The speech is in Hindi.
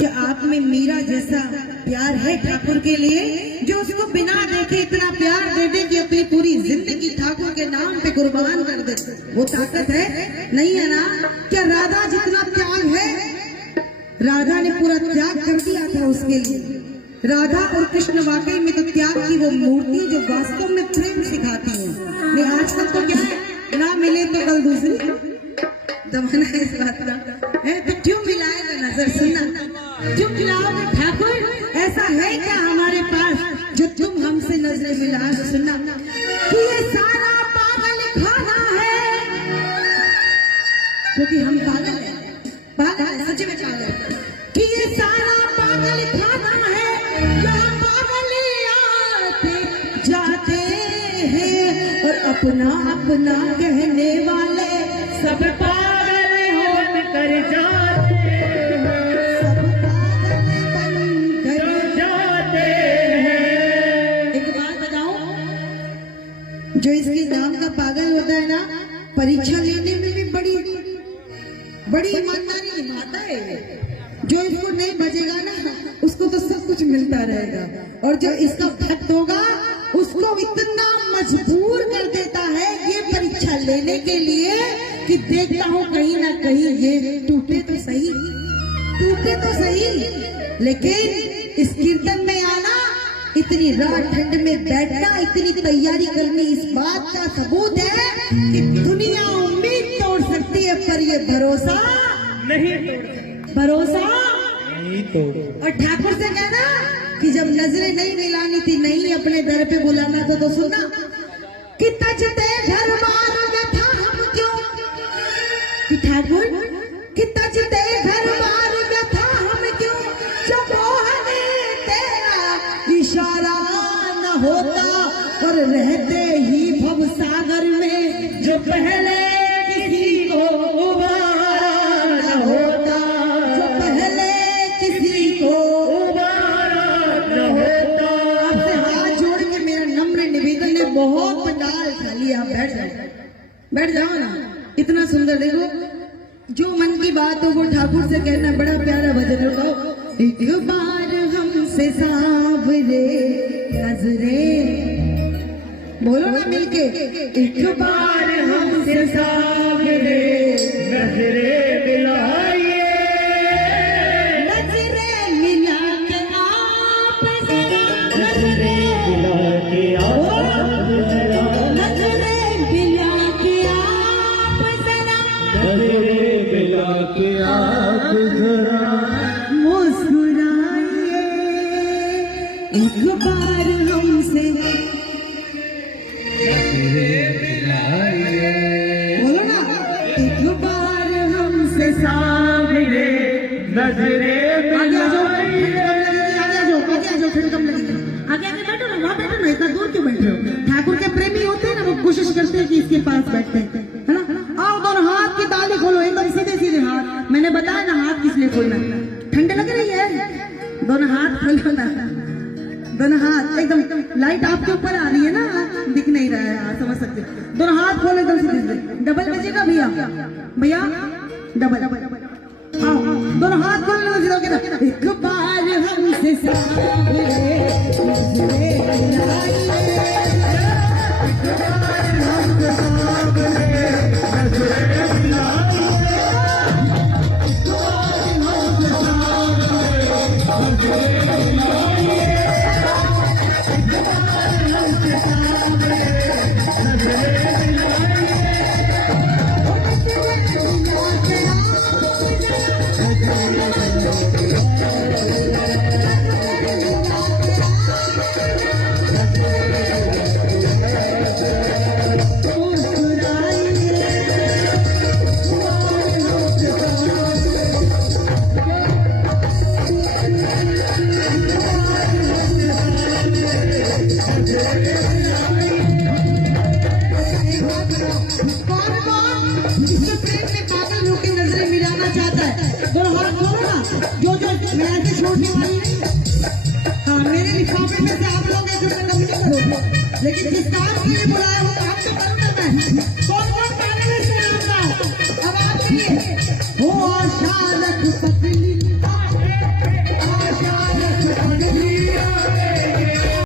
कि आप में मीरा जैसा प्यार है ठाकुर के लिए, जो उसको बिना देखे इतना प्यार दे दे कि अपनी पूरी जिंदगी ठाकुर के नाम पे कुर्बान कर दे। वो ताकत है नहीं है ना? क्या राधा जितना त्याग है, राधा ने पूरा त्याग कर दिया था उसके लिए। राधा और कृष्ण वाकई में तो त्याग की वो मूर्ति है जो वास्तव में प्रेम सिखाती है। नहीं आजकल तो क्या है, ना मिले तो कल दूसरी जमाना है इस बात का है। तो क्यों मिलाएगा नजर, सुनना क्यों मिलाओगे ठाकुर? ऐसा है क्या हमारे पास जो तुम हमसे नजर मिला? सुनना कि ये सारा पागल खाना है, क्योंकि हम पागल है, पागल है, सच में पागल है। कि ये सारा पागल खाना है, यहाँ पागल आते जाते हैं और अपना अपना कहने वाले सब पागल होकर कर जाते हैं, सब पागल बनकर जाते हैं। एक बात बताऊं, जो इसके नाम का पागल होता है ना, परीक्षा लेने में भी बड़ी बड़ी ईमानदारी निभाता है। जो इसको नहीं बजेगा ना, उसको तो सब कुछ मिलता रहेगा, और जो इसका भक्त होगा उसको इतना मजबूर कर देता है ये परीक्षा लेने के लिए कि देखता हूँ कहीं ना कहीं ये टूटे तो सही, टूटे तो सही। लेकिन इस कीर्तन में आना, इतनी रात ठंड में बैठना, इतनी तैयारी करनी, इस बात का सबूत है कि दुनिया उम्मीद तोड़ सकती है पर ये भरोसा नहीं तोड़, भरोसा नहीं तोड़। और ठाकुर से कहना कि जब नजरें नहीं मिलानी थी, नहीं अपने दर पे बुलाना था, तो सुनना कि तजते घर मार था हम क्यों, कि ठाकुर कि तजते घर मार था हम क्यों, जब मोहने तेरा इशारा न होता और रहते ही भव सागर में जो पहले किसी को उबारा न होता, जो पहले किसी को उबारा न होता। आपसे हाथ जोड़ के मेरा नम्र निवेदन है, बहुत पंडाल खाली, आप बैठ जाओ, बैठ जाओ ना। इतना सुंदर, देखो जो मन की बात हो वो ठाकुर से कहना। बड़ा प्यारा भजन है, एक बार हमसे सावरे नजरे, बोलो ना मिलके, एक बार हमसे सावरे नजरे मिलाइए, नजरे मिला के आप जरा, नजरे मिला के आप जरा, नजरे मिला के आप जरा, नजरे मिला के आप जरा मुस्कुराइए, एक बार हमसे बोलो ना, एक बार हमसे सामने नजरे मिलाइए। ठंड कम लगेगी, आगे आगे बैठो ना, वहाँ बैठो ना, इतना दूर क्यों बैठे हो? ठाकुर के प्रेमी होते हैं ना, वो कोशिश करते हैं कि इसके पास बैठते हैं, है ना? आओ दोनों हाथ की ताली खोलो, एकदम सीधे सीधे हाथ। मैंने बताया ना हाथ किस लिए खोलना, ठंड लग रही है, दोनों हाथ खोलो ना, दोनों हाथ एकदम, लाइट आपके ऊपर आ रही है ना, दिख नहीं रहा है, आप समझ सकते। दोनों हाथ खोले एकदम सीधे, डबल बजेगा भैया, भैया डबल, आओ दोनों हाथ खोल लो, एक बार हमसे सावरे नजरे मिलाइए, एक बार हमसे सावरे नजरे मिलाइए, एक बार हमसे सावरे नजरे मिलाइए, एक बार हमसे सावरे नजरे मिलाइए। मैं ऐसे छोड़ने वाली नहीं। हाँ, मेरे लिफाफे में से आप लोग ऐसे कभी नहीं करोगे, लेकिन जिस काम के लिए बुलाया वो काम तो करूँगा मैं।